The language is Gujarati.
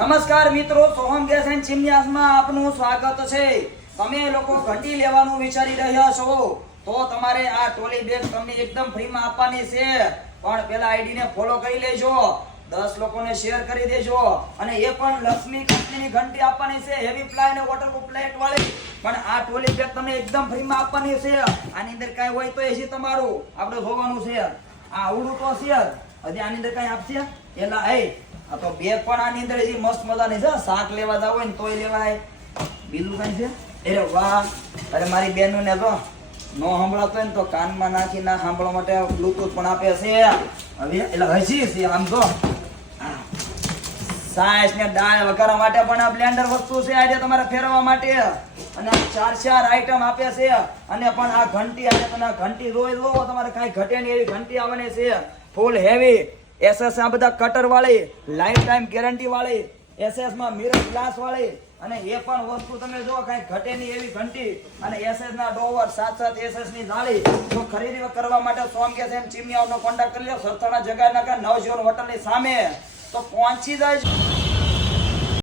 નમસ્કાર મિત્રો, સોહમ ગેસ એન્ડ ચીમનીમાં આપનું સ્વાગત છે। તમે લોકો ઘંટી લેવાનું વિચારી રહ્યા છો તો તમારે આ ટોલી બેગ તમને એકદમ ફ્રીમાં આપવાની છે, પણ પેલા આઈડી ને ફોલો કરી લેજો, 10 લોકોને શેર કરી દેજો, અને એ પણ લક્ષ્મી કંપનીની ઘંટી આપવાની છે, હેવી પ્લાય અને વોટરપ્રૂફ પ્લેટ વાળી। પણ આ ટોલી બેગ તમને એકદમ ફ્રીમાં આપવાની છે। આની અંદર કાઈ હોય તો એ તમારું આપણે જોવાનું છે। આ આવડું તો છે, હજી આની અંદર કાઈ આપશે એલા એ આ તો બેગ પણ આની અંદર જે મસ્ત મજાની છે, શાક લેવા જાવ હોય ને તોય લેવાય। બીજું કઈ છે? અરે વાહ! અરે મારી બેનો ને જો નો સાંભળાતો હોય ને તો કાનમાં નાખી ના સાંભળવા માટે બ્લૂટૂથ પણ આપે છે। હવે એટલે હસી છે આમ તો સાસ ને દાળ વઘારવા માટે પણ આ બ્લેન્ડર વસ્તુ છે, આજે તમારે ફેરવવા માટે, અને ચાર આઈટમ આપે છે। અને પણ આ ઘંટી આજે તમે ઘંટી જોઈ લો, તમારે કઈ ઘટે નહીં એવી ઘંટી આવવાની છે, ફૂલ હેવી એસએસ આ બધા કટર વાળી, લાઈફ ટાઈમ ગેરંટી વાળી, એસએસ માં મિરર ગ્લાસ વાળી, અને એ પણ વસ્તુ તમે જો કઈ ઘટે નહીં એવી ઘંટી, અને એસએસ ના ડોવર સાથ એસએસ ની જાળી। તો ખરીદી કરવા માટે સોમ ગેસ એન્ડ ચીમનીનો કોન્ટેક્ટ કરી લો, સરથાણા જગાનગર નવજીવન હોટલ ની સામે, તો પહોંચી જાય।